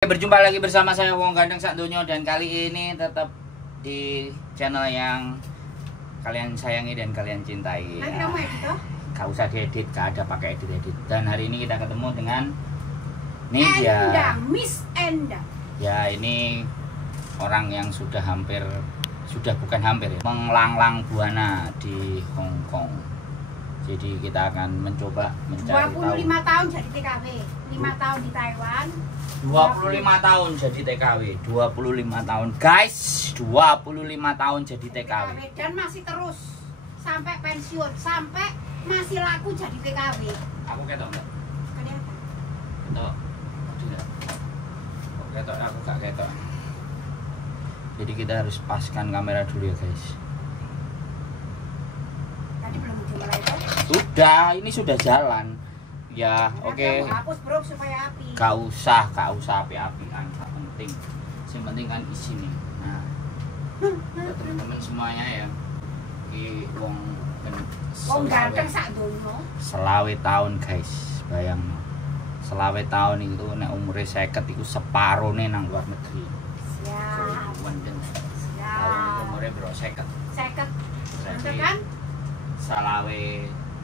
Berjumpa lagi bersama saya Wong Gandeng Sakdonyo, dan kali ini tetap di channel yang kalian sayangi dan kalian cintai. Nanti kamu edit toh? Gak usah diedit, gak ada pakai edit. Dan hari ini kita ketemu dengan ini Endang, dia. Miss Endang. Ya, ini orang yang sudah bukan hampir ya, melanglang buana di Hong Kong. Jadi kita akan mencoba mencari 25 tahun jadi TKW, 5 tahun di Taiwan. 25 tahun jadi TKW, 25 tahun guys, 25 tahun jadi TKW. Dan masih terus sampai pensiun, sampai masih laku jadi TKW. Aku ketok enggak? Kelihatan. Ketok. Tidak. Kok ketok, aku gak ketok. Jadi kita harus paskan kamera dulu ya guys. Tadi belum dimulai toh? Sudah, ini sudah jalan. Ya, oke. Kamu hapus bro supaya api. Gak usah api-apian, gak penting. Yang penting kan isinya. Nah, buat teman-teman semuanya ya, di Wong Gandeng Sakdonyo. selawe tahun guys, bayang. Selawe tahun itu nek umure 50 itu separone nang luar negeri. Siap. Wenden. Siap. Umure bro 50. 50. Berarti Kan? selawe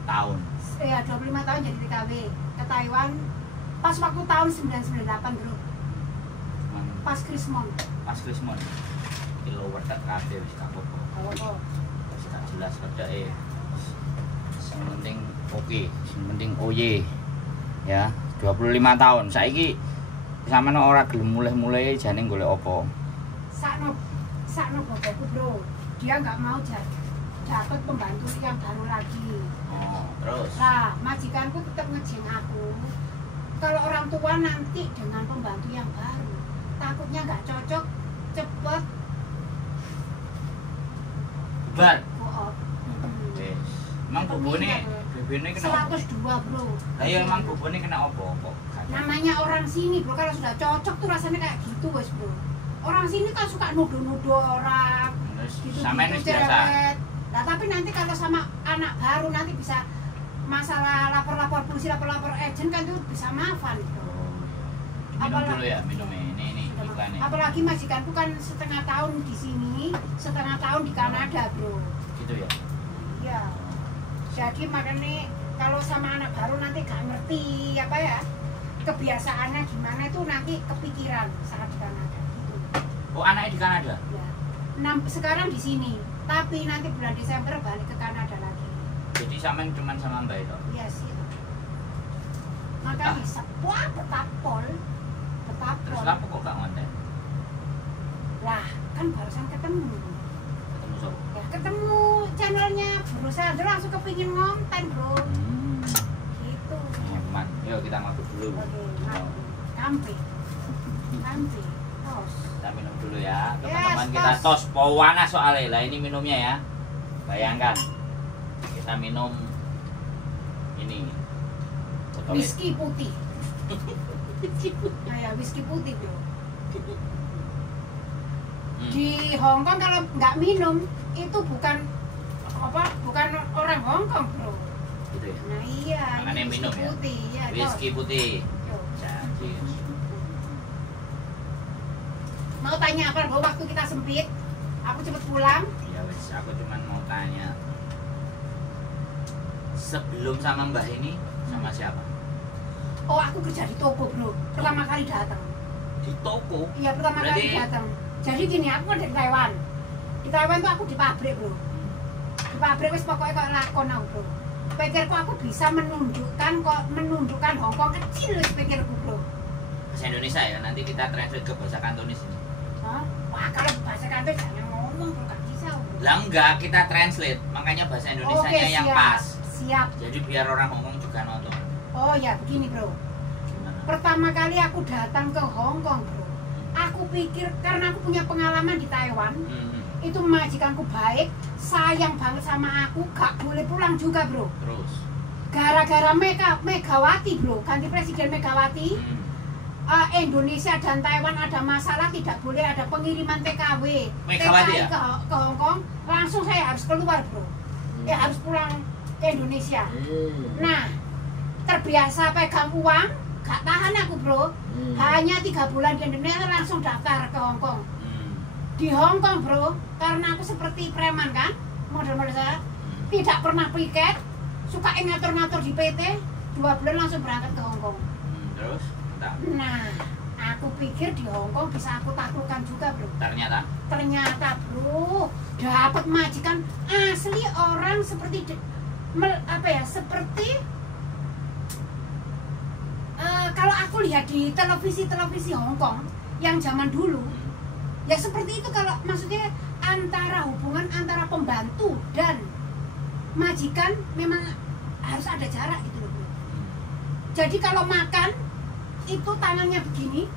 tahun. Iya, 25 tahun jadi TKW ke Taiwan. Pas waktu tahun 998 bro. Pas Krismon. Pas Krismon. Kilo werdak kabeh wis gak apa-apa. Oh. Wis gak jelas wedake. Yang penting oke, yang penting oye. Ya, 25 tahun. Saiki sampeyan ora gelem mulai-mulai jane golek apa? Sakno bapakku bro. Dia nggak mau dapat pembantu yang baru lagi. Oh, terus. Nah, majikanku tetap ngejeng aku. Kalau orang tua nanti dengan pembantu yang baru, takutnya nggak cocok, cepet Bubar. go-out. Wis. Emang bobone kena 102 bro. Lah iya, emang bobone kena apa kok? Namanya orang sini bro, kalau sudah cocok tuh rasanya kayak gitu wes bro. Orang sini kan suka nuduh-nuduh orang, gitu-gitu Sampeyan wis biasa. cerewet. Nah tapi nanti kalau sama anak baru nanti bisa masalah lapor-lapor polisi, lapor-lapor agent kan itu bisa maafan gitu. Minum dulu ya, minumnya. Ini iklannya. Apalagi majikanku kan setengah tahun di sini, setengah tahun di Kanada bro. Gitu ya. Ya. Jadi makanya kalau sama anak baru nanti gak ngerti apa ya kebiasaannya gimana, itu nanti kepikiran saat di Kanada. Gitu. Oh, anaknya di Kanada? Ya. Sekarang di sini, tapi nanti bulan Desember balik ke Kanada lagi. Jadi sampean cuma sama Mbak itu? Iya sih. Makanya wah betapol. Terus kenapa kok gak ngonten? Lah, kan barusan ketemu. Ketemu siapa? Ya, ketemu channelnya Bro Sandro, langsung kepingin ngonten bro. Gitu. Nyaman. Yuk kita mabuk dulu. Oke, kampe. Tos. Kita minum dulu ya. Yes, Teman-teman kita tos pawana soalnya. Lah ini minumnya ya. Bayangkan. Kita minum ini. Whisky putih. Nah ya, whisky putih bro. Di Hong Kong kalau nggak minum itu bukan orang Hong Kong bro. Gitu ya. Nah iya, Makanya ini minum whisky ya. putih. Ya, Whisky putih. Tuh. Jadi Mau tanya apa bro, waktu kita sempit, aku cepet pulang. ya wes, aku cuman mau tanya. Sebelum sama Mbak ini sama siapa? Oh aku kerja di toko bro, pertama kali datang. Di toko. Iya pertama kali datang. Jadi gini, aku kan dari Taiwan. Di Taiwan tuh aku di pabrik bro. Di pabrik wis pokoknya kok lakon aku bro. Pikirku aku bisa menundukkan Hong Kong kecil wis pikirku bro. Bahasa Indonesia ya, nanti kita translate ke bahasa Kantonis ini. Hah? Wah kalau bahasa kantor jangan ngomong bro, gak bisa bro. Lah enggak, kita translate, makanya bahasa Indonesianya yang siap. pas. Siap. Jadi biar orang Hong Kong juga nonton. Oh ya begini bro. Gimana? Pertama kali aku datang ke Hong Kong bro, aku pikir karena aku punya pengalaman di Taiwan, itu majikanku baik, sayang banget sama aku, gak boleh pulang juga bro. Terus? Gara-gara Megawati bro, ganti presiden Megawati, Indonesia dan Taiwan ada masalah, tidak boleh ada pengiriman TKW, Megawati TKI ya? ke Hong Kong, langsung saya harus keluar bro, ya harus pulang ke Indonesia. Nah, terbiasa pegang uang, gak tahan aku bro. Hanya 3 bulan di Indonesia langsung daftar ke Hong Kong. Di Hong Kong bro, karena aku seperti preman kan, model-model saya tidak pernah piket, suka ngatur-ngatur di PT, 2 bulan langsung berangkat ke Hong Kong. Terus? Nah, aku pikir di Hong Kong bisa aku taklukkan juga bro. Ternyata bro, dapat majikan asli orang seperti seperti kalau aku lihat di televisi Hong Kong yang zaman dulu, ya seperti itu. Kalau maksudnya hubungan antara pembantu dan majikan memang harus ada jarak gitu loh. Jadi kalau makan itu tangannya begini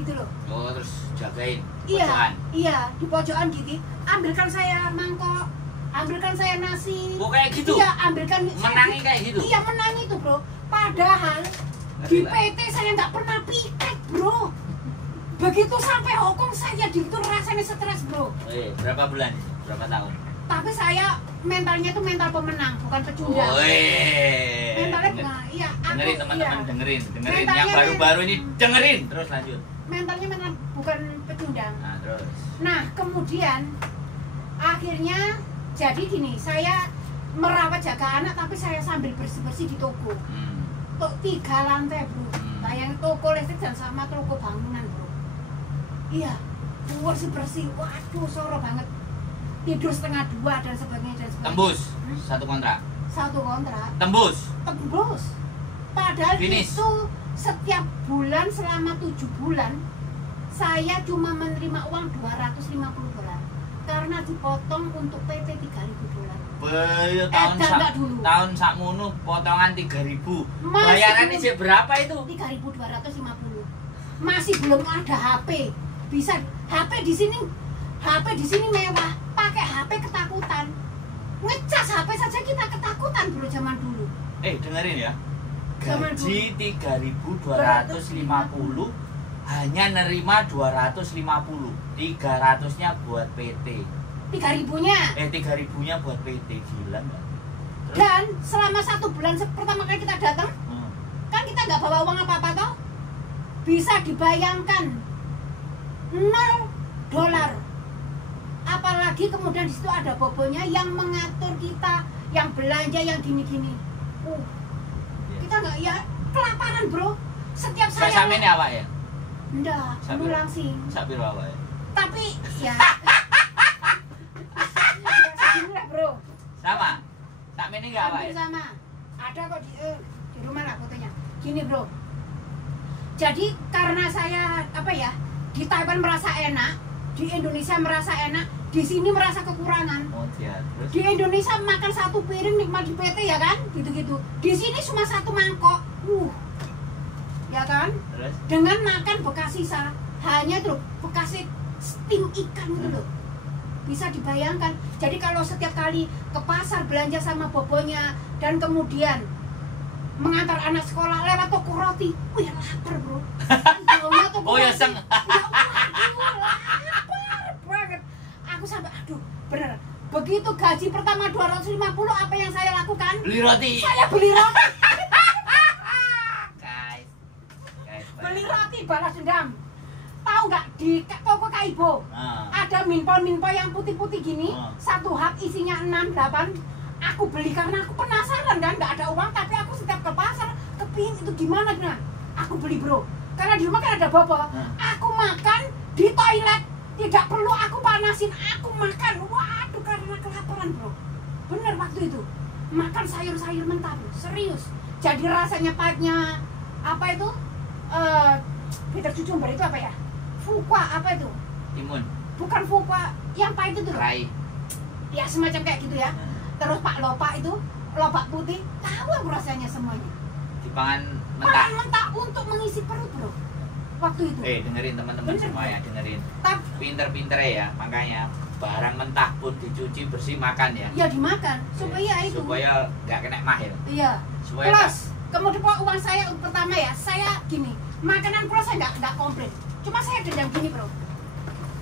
gitu loh. Oh, terus jagain pojokan. Iya, di pojokan gitu. Ambilkan saya mangkok, ambilkan saya nasi. Oh, kayak gitu? Iya, ambilkan. Menangi kayak gitu? Iya, menangi itu bro. Padahal di PT saya nggak pernah piket bro. Begitu sampai Hong Kong saya itu rasanya stres bro. Berapa bulan? Berapa tahun? Tapi saya mentalnya itu mental pemenang, bukan pecundang. Mentalnya bukan, iya. Dengerin teman-teman, iya. dengerin. Mentalnya Yang baru-baru ini dengerin. Terus lanjut. Mentalnya mental bukan pecundang. Nah, terus. Nah, kemudian akhirnya jadi gini, saya merawat jaga anak tapi saya sambil bersih-bersih di toko. 3 lantai bro. Bayangin toko listrik dan sama toko bangunan bro. Iya, bersih-bersih. Waduh, soro banget. Tidur setengah 2 dan sebagainya. Tembus satu kontrak. Tembus. Padahal finish. Itu setiap bulan selama 7 bulan saya cuma menerima uang $250 karena dipotong untuk PT $3.000. Tahun sakmono potongan 3.000. Bayarannya sih berapa itu? 3.250. Masih belum ada HP. Bisa HP di sini mewah. Pakai HP ketakutan. Ngecas HP saja kita ketakutan bro zaman dulu. Dengerin ya. Gaji 3.250 hanya nerima 250. 300-nya buat PT. 3.000-nya? 3.000-nya buat PT. Gila nggak? Dan selama 1 bulan pertama kali kita datang, kan kita nggak bawa uang apa-apa toh? Bisa dibayangkan $0. Apalagi kemudian di situ ada bobonya yang mengatur kita, yang belanja, yang gini-gini. Kita nggak, ya kelaparan bro. Setiap saya. Sampai ini apa ya? Enggak, dulu langsing. Sampai apa ya? Tapi ya. Segini lah bro. Sama. Sampai ini nggak apa ya? Sama. Ada kok di rumah lah fotonya. Gini bro. Jadi karena saya di Taiwan merasa enak, di Indonesia merasa enak, di sini merasa kekurangan. Terus? Di Indonesia makan 1 piring nikmat di PT ya kan, gitu-gitu. Di sini cuma 1 mangkok, ya kan? Terus? Dengan makan bekas sisa, hanya tuh bekas steam ikan gitu loh. Bisa dibayangkan. Jadi kalau setiap kali ke pasar belanja sama bobonya dan kemudian mengantar anak sekolah lewat toko roti, lapar bro. Oh ya seng. Aku sampai bener. Begitu gaji pertama 250, apa yang saya lakukan? Beli roti. Saya beli roti. Guys, beli roti balas dendam. Tahu nggak di toko Kaibo ada minpol yang putih-putih gini, 1 hap isinya 6-8. Aku beli karena aku penasaran kan, nggak ada uang tapi aku setiap ke pasar kepingin itu gimana nah. Aku beli bro. Karena di rumah kan ada bobo. Aku makan di toilet. Tidak perlu aku panasin, aku makan. Waduh, karena kelaparan bro. Bener waktu itu. Makan sayur-sayur mentah bro, serius. Jadi rasanya pahitnya apa itu? Peter cucumber itu apa ya? Fukwa apa itu? Timun. Bukan fukwa, yang pahit itu loh. Rai. Ya semacam kayak gitu ya. Terus Pak Lopak itu, lopak putih, tahu aku rasanya semuanya. Dipangan mentah. Pangan mentah untuk mengisi perut bro. Waktu itu. Dengerin teman-teman semua ya, dengerin. Pinter-pinter ya, makanya barang mentah pun dicuci bersih makan ya. Ya dimakan, supaya itu. Supaya nggak kena mahir. Iya. Supaya plus, kemudian uang saya pertama ya, saya gini, makanan plus saya nggak komplain. Cuma saya dendam gini bro.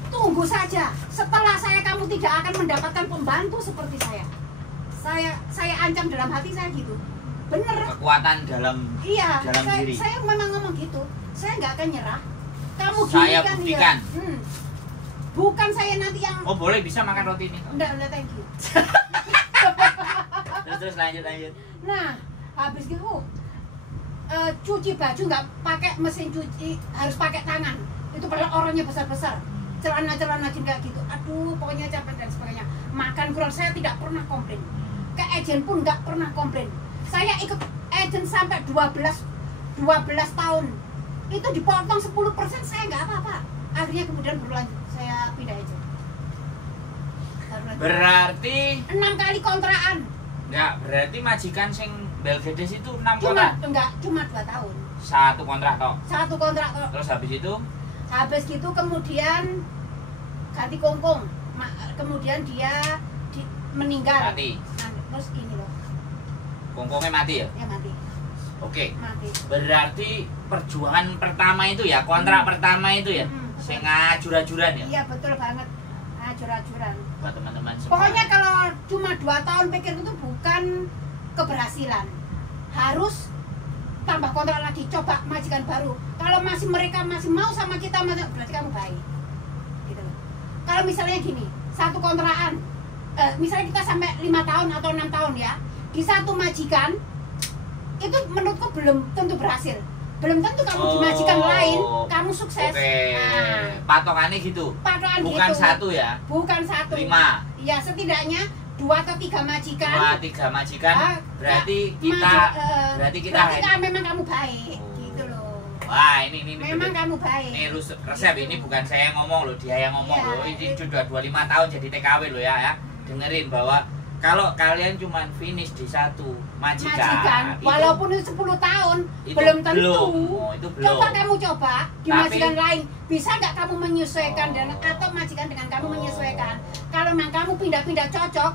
Tunggu saja, setelah kamu tidak akan mendapatkan pembantu seperti saya. Saya ancam dalam hati saya gitu. bener. Kekuatan dalam Iya, dalam diri. saya memang ngomong gitu. Saya nggak akan nyerah. Kamu gini Saya kan buktikan. ya. Bukan saya nanti yang Oh boleh, bisa makan roti ini. udah thank you. Terus lanjut. Nah, habis gitu cuci baju nggak pakai mesin cuci, harus pakai tangan. Itu padahal orangnya besar-besar. Celana juga gitu. Aduh, pokoknya capek dan sebagainya. Makan kurang, saya tidak pernah komplain. Ke agen pun nggak pernah komplain. Saya ikut agen sampai 12 tahun. Itu dipotong 10%, saya nggak apa-apa. Akhirnya kemudian berlanjut, saya pindah aja. Berarti 6 kali kontrakan. enggak, berarti majikan sing Belgedes itu 6 Cuma kontrak. cuma 2 tahun. 1 kontrak toh. 1 kontrak toh. Terus habis itu Habis gitu kemudian ganti kongkong. Kemudian dia meninggal. mati. Terus gini loh. Kongkongnya mati ya? Ya mati. Oke. Mati. Berarti perjuangan pertama itu ya, kontrak pertama itu ya. Betul. Sing ngajur-ajuran ya. Iya betul banget. Ajur-ajuran. Buat teman-teman semua. Pokoknya kalau cuma 2 tahun pikir itu bukan keberhasilan. Harus tambah kontrak lagi, coba majikan baru. Kalau mereka masih mau sama kita, berarti kamu baik. Gitu loh. Kalau misalnya gini, satu kontrakan, misalnya kita sampai 5 tahun atau 6 tahun ya, di satu majikan itu menurutku belum tentu berhasil. Belum tentu kamu di majikan lain kamu sukses. Oke. Nah, Patokannya gitu. patokan Bukan gitu. satu ya. Bukan 1. 5. Ya setidaknya 2 atau 3 majikan. 3 majikan. Ah, Berarti Maju, kita berarti kita memang kamu baik, Oh. gitu loh. Wah, ini Memang kamu baik. ini resep Gitu. ini bukan saya yang ngomong loh, dia yang ngomong Iya, loh. Ini sudah 25 tahun jadi TKW loh ya. Dengerin bahwa kalau kalian cuma finish di satu majikan, itu walaupun itu 10 tahun, itu belum tentu. itu belum. Coba kamu coba di Tapi- majikan lain, bisa nggak kamu menyesuaikan Oh. dan atau majikan dengan kamu Oh. menyesuaikan. Kalau memang kamu pindah-pindah cocok,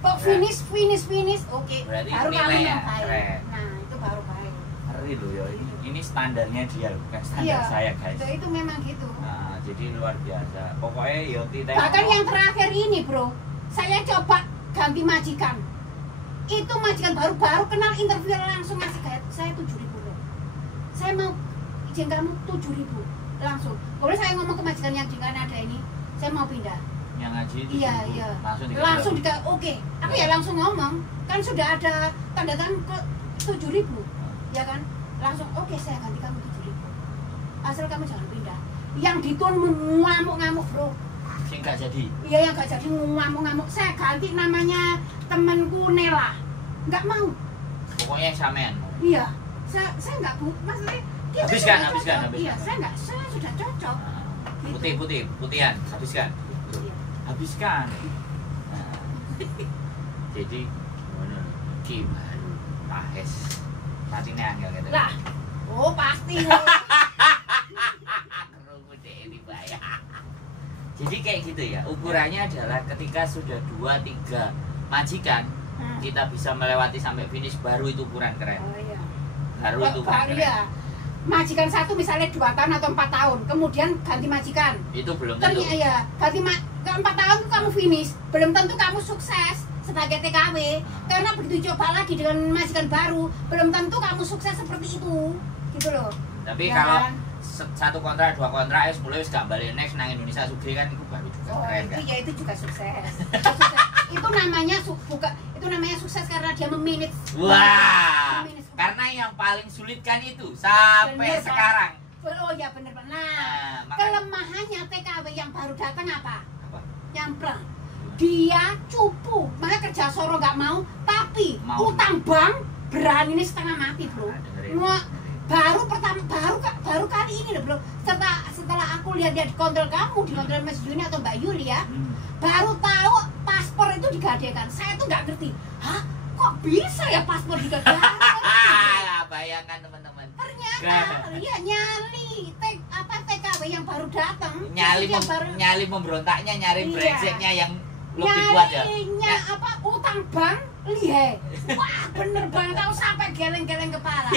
kok Berarti- finish, oke. Berarti Baru kamu nilainya yang baik. keren. Nah, itu baru baik. Ngeri loh ya. Ini standarnya dia loh, bukan standar Iya, saya guys. itu memang gitu. Nah, jadi luar biasa. Pokoknya Yoti teh Bahkan ngomong, yang terakhir ini bro, saya coba ganti majikan. Itu majikan baru kenal, interview langsung ngasih gaji saya 7.000 bro. Saya mau izin kamu 7.000 langsung. Kemudian saya ngomong ke majikan yang di Kanada ini, saya mau pindah. yang ngaji itu Iya dulu. iya. Langsung Oke. Aku ya langsung ngomong, kan sudah ada tanda tangan ke 7.000, ya kan? Langsung oke, saya ganti kamu 7.000. Asal kamu jangan pindah. Yang ditun ngamuk-ngamuk bro. sing gak jadi. Iya yang gak jadi ngamuk-ngamuk. Saya ganti namanya temanku Nela. Nggak mau. Pokoknya sampean. Iya. Saya nggak maksudnya kita Habiskan, sudah habiskan, cocok. habiskan. Iya, saya sudah cocok. Gitu. Putihan, habiskan. Iya. Habiskan. Nah, jadi gimana? Ki baru Pahes. Patine angel gitu. Lah, oh pasti. Kerungu deh ini bayar. Jadi kayak gitu ya. Ukurannya adalah ketika sudah 2-3 majikan Hmm. kita bisa melewati sampai finish, baru itu ukuran keren. Oh iya. Baru itu ukuran Baru keren. ya. Majikan satu misalnya 2 tahun atau 4 tahun, kemudian ganti majikan. Itu belum tentu. Ternyata ya, ke 4 tahun itu kamu finish, belum tentu kamu sukses sebagai TKW. Karena begitu coba lagi dengan majikan baru, belum tentu kamu sukses seperti itu, gitu loh. Tapi Ya kalau kan? satu kontrak, 2 kontrak, mulai wis gak balik next nang Indonesia Sugih kan itu baru juga Oh, keren itu kan. ya itu juga sukses. Itu namanya itu namanya sukses karena dia memanage. Wah, Memanage. karena yang paling sulit kan itu sampai Bener, Pak. sekarang. Oh ya bener Pak. Nah, Nah, makanya kelemahannya TKW yang baru datang apa? apa? Nyamprang. Dia cupu, makanya kerja soro nggak mau, tapi Mau. utang bank berani ini setengah mati bro. Nah, dengerin, Mau dengerin. baru kali ini loh bro. Setelah aku lihat di kontrol kamu, di kontrol Mas Juni atau Mbak Yuli ya, baru tahu paspor itu digadekan. Saya tuh nggak ngerti. Hah? Kok bisa ya paspor digadekan? Bayangkan teman-teman. Ternyata ya nyali TKW yang baru datang. Nyali yang baru nyali pemberontaknya, nyari Iya. brengseknya yang lebih kuat ya. nyalinya apa utang bank lihe. Wah bener banget, aku sampai geleng-geleng kepala.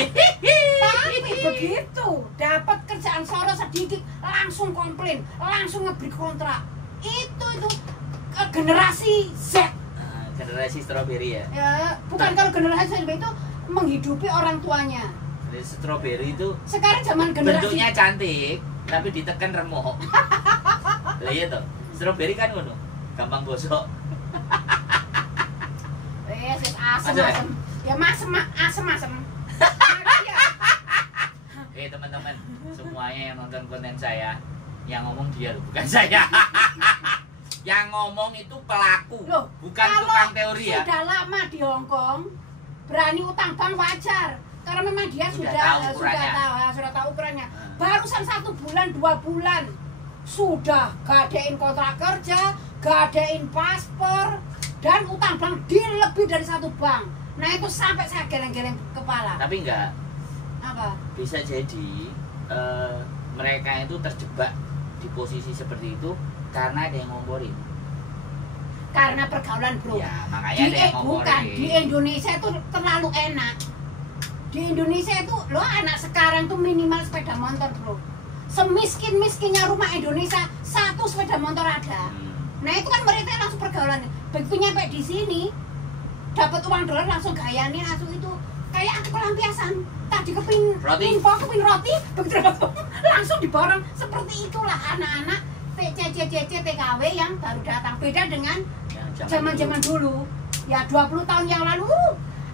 Tapi begitu dapat kerjaan soro sedikit langsung komplain, langsung ngebreak kontrak. Itu generasi Z. Generasi stroberi ya. Ya, bukan kalau generasi Z itu menghidupi orang tuanya. Jadi stroberi itu Sekarang zaman generasi bentuknya cantik, tapi ditekan remuk. Lah iya toh. Stroberi kan ngono, gampang gosok. asem-asem. Ya asem-asem. Teman-teman, semuanya yang nonton konten saya, yang ngomong dia loh, bukan saya. Yang ngomong itu pelaku, Loh, bukan tukang teori ya. Sudah lama di Hong Kong, berani utang bank wajar. Karena memang dia Sudah tahu ukurannya. Barusan 1 bulan, 2 bulan sudah gadein kontrak kerja, gadein paspor, dan utang bank di lebih dari 1 bank. Nah itu sampai saya geleng-geleng kepala. Tapi enggak. Apa? Bisa jadi mereka itu terjebak di posisi seperti itu karena ada yang ngomporin. Karena pergaulan bro. Ya makanya ada yang ngomporin. Bukan, di Indonesia itu terlalu enak. Di Indonesia itu lo anak sekarang tuh minimal sepeda motor bro. Semiskin-miskinnya rumah Indonesia 1 sepeda motor ada. Nah itu kan mereka langsung pergaulan. Begitu nyampe di sini dapat uang dolar langsung gayanin langsung itu kayak aku pelampiasan. Tadi kepin roti, begitu langsung diborong. Seperti itulah anak-anak TCC TKW yang baru datang. Beda dengan zaman-zaman dulu. Ya 20 tahun yang lalu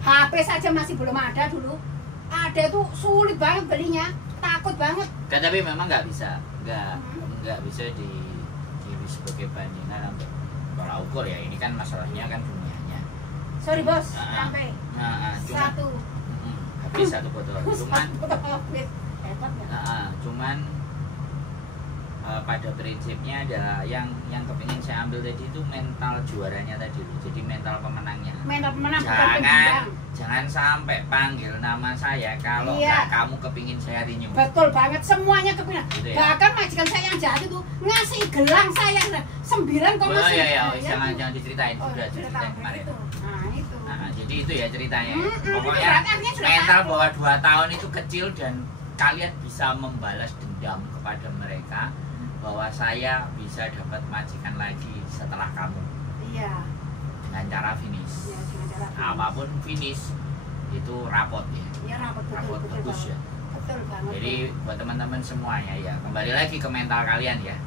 HP saja masih belum ada dulu. Ada tuh sulit banget belinya, takut banget. Kan tapi memang nggak bisa, nggak bisa di sebagai bandingan untuk tolak ukur ya. Ini kan masalahnya kan dunianya. Sorry bos, sampai satu. Habis 1 botol. Cuman cuman pada prinsipnya ada yang kepingin saya ambil tadi itu mental juaranya tadi loh. Jadi mental pemenangnya. Mental pemenang jangan sampai panggil nama saya kalau nggak kamu kepingin saya renew. Betul banget, semuanya kepingin. Gitu ya? Bahkan majikan saya yang jahat itu ngasih gelang saya 9,9. Oh iya, jangan diceritain, sudah diceritain kemarin. Nah, jadi itu ya ceritanya. Pokoknya mental bahwa 2 tahun itu kecil dan kalian bisa membalas dendam kepada mereka bahwa saya bisa dapat majikan lagi setelah kamu. Iya. Dengan cara finish. Iya, dengan cara finish. Apapun finish itu rapot ya. Iya, rapot bagus ya. Betul banget. Jadi buat teman-teman semuanya ya, kembali lagi ke mental kalian ya.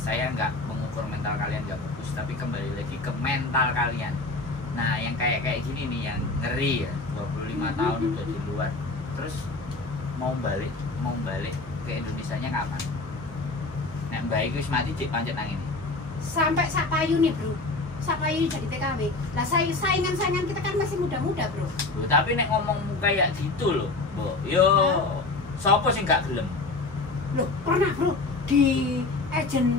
Saya nggak mengukur mental kalian nggak bagus, tapi kembali lagi ke mental kalian. Nah, yang kayak gini nih yang ngeri ya, 25 tahun udah di luar. Terus mau balik ke Indonesianya kapan? Nek mbak iku wis mati cek pancet nang ini. Sampai Sapayu nih, Bro. Sapayu jadi TKW. Lah saingan kita kan masih muda-muda, Bro. Loh, tapi nek ngomong kayak gitu loh, Mbok. Yo, sapa sing gak gelem? Loh, pernah, Bro, di agent.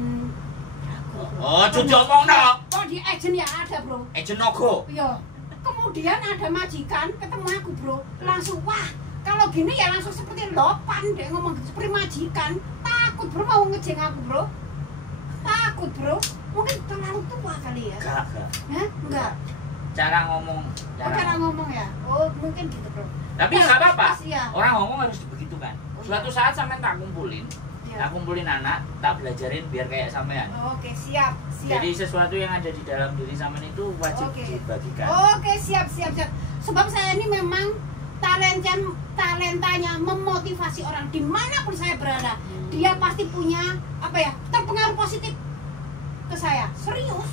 Oh, jujur ngomongno. Oh, di agent ya ada, Bro. Agent Nogo. Iya. Kemudian ada majikan ketemu aku, Bro. Langsung wah, kalau gini ya langsung seperti lopan deh ngomong seperti majikan. Takut bro mau ngejeng aku bro. Takut bro. Mungkin terlalu tua kali ya. Enggak. Hah? Enggak. Cara ngomong. Cara ngomong ya. Oh mungkin gitu bro. Tapi nggak apa-apa. Ya. Orang ngomong harus begitu kan. Suatu saat sampean tak kumpulin. Ya. Tak kumpulin anak, tak belajarin biar kayak sampean. Oke, siap. Jadi sesuatu yang ada di dalam diri sampean itu wajib dibagikan. Oke, siap. Sebab saya ini memang talentanya memotivasi orang dimanapun saya berada. Dia pasti punya terpengaruh positif ke saya, serius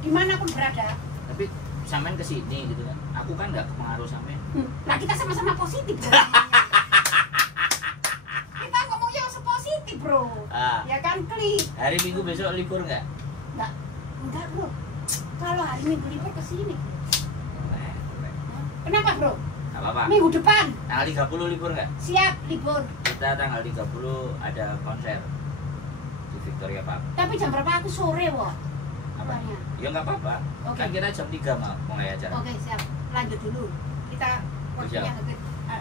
dimanapun berada. Tapi sampean kesini gitu kan, aku kan nggak kepengaruh sampean. Nah kita sama-sama positif bro. Kita ngomongnya positif bro. Ya kan klik. Hari Minggu besok libur nggak? Enggak bro. Kalau hari Minggu libur kesini. Kenapa bro? Apa-apa. Minggu depan. Tanggal 30 libur nggak? Siap, libur. Kita tanggal 30 ada konser di Victoria Park. Tapi jam berapa aku sore, wah? Apanya? Ya nggak apa-apa. Kan kita jam 3 mulai acara. Oke, siap. Lanjut dulu. Kita waktunya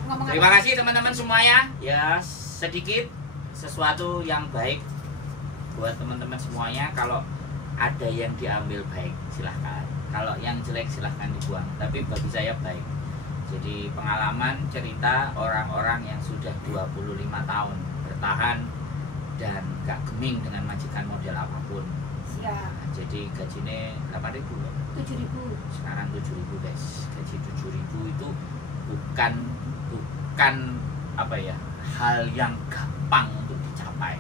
ngomong. Terima kasih teman-teman semuanya. Ya, sedikit sesuatu yang baik buat teman-teman semuanya. Kalau ada yang diambil baik, silahkan. Kalau yang jelek silahkan dibuang. Tapi bagi saya baik. Jadi pengalaman cerita orang-orang yang sudah 25 tahun bertahan dan gak geming dengan majikan model apapun. Siap. Nah, jadi gajinya 8.000 loh. 7.000. Sekarang 7.000 guys. Gaji 7.000 itu bukan apa ya, hal yang gampang untuk dicapai.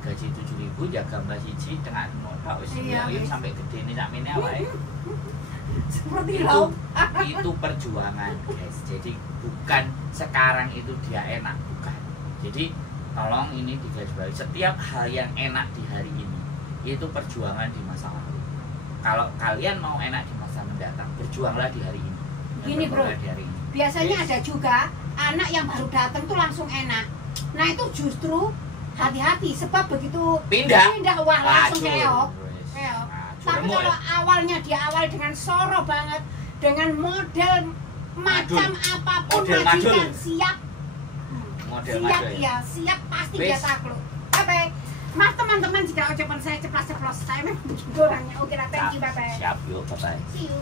Gaji 7.000 jaga mbak siji dengan modal sampai gede ini sakmene awake. Seperti lauk. Itu perjuangan, guys. Jadi bukan sekarang itu dia enak, bukan. Jadi tolong ini digarisbawahi, setiap hal yang enak di hari ini itu perjuangan di masa lalu. Kalau kalian mau enak di masa mendatang, berjuanglah di hari ini. Gini bro, biasanya yes. Ada juga anak yang baru datang tuh langsung enak. Nah itu justru hati-hati, sebab begitu pindah wah langsung keok. Tapi Curemuk, kalau awalnya dia awal dengan soro banget, dengan model macam apapun Model majikan siap, model siap madul. ya, siap pasti Wis. dia takluk. Oke, mas teman-teman jika ucapan saya ceplas-ceplos, saya memang begitu orangnya. Oke, thank you, bye-bye. Siap yuk, bye-bye. See you.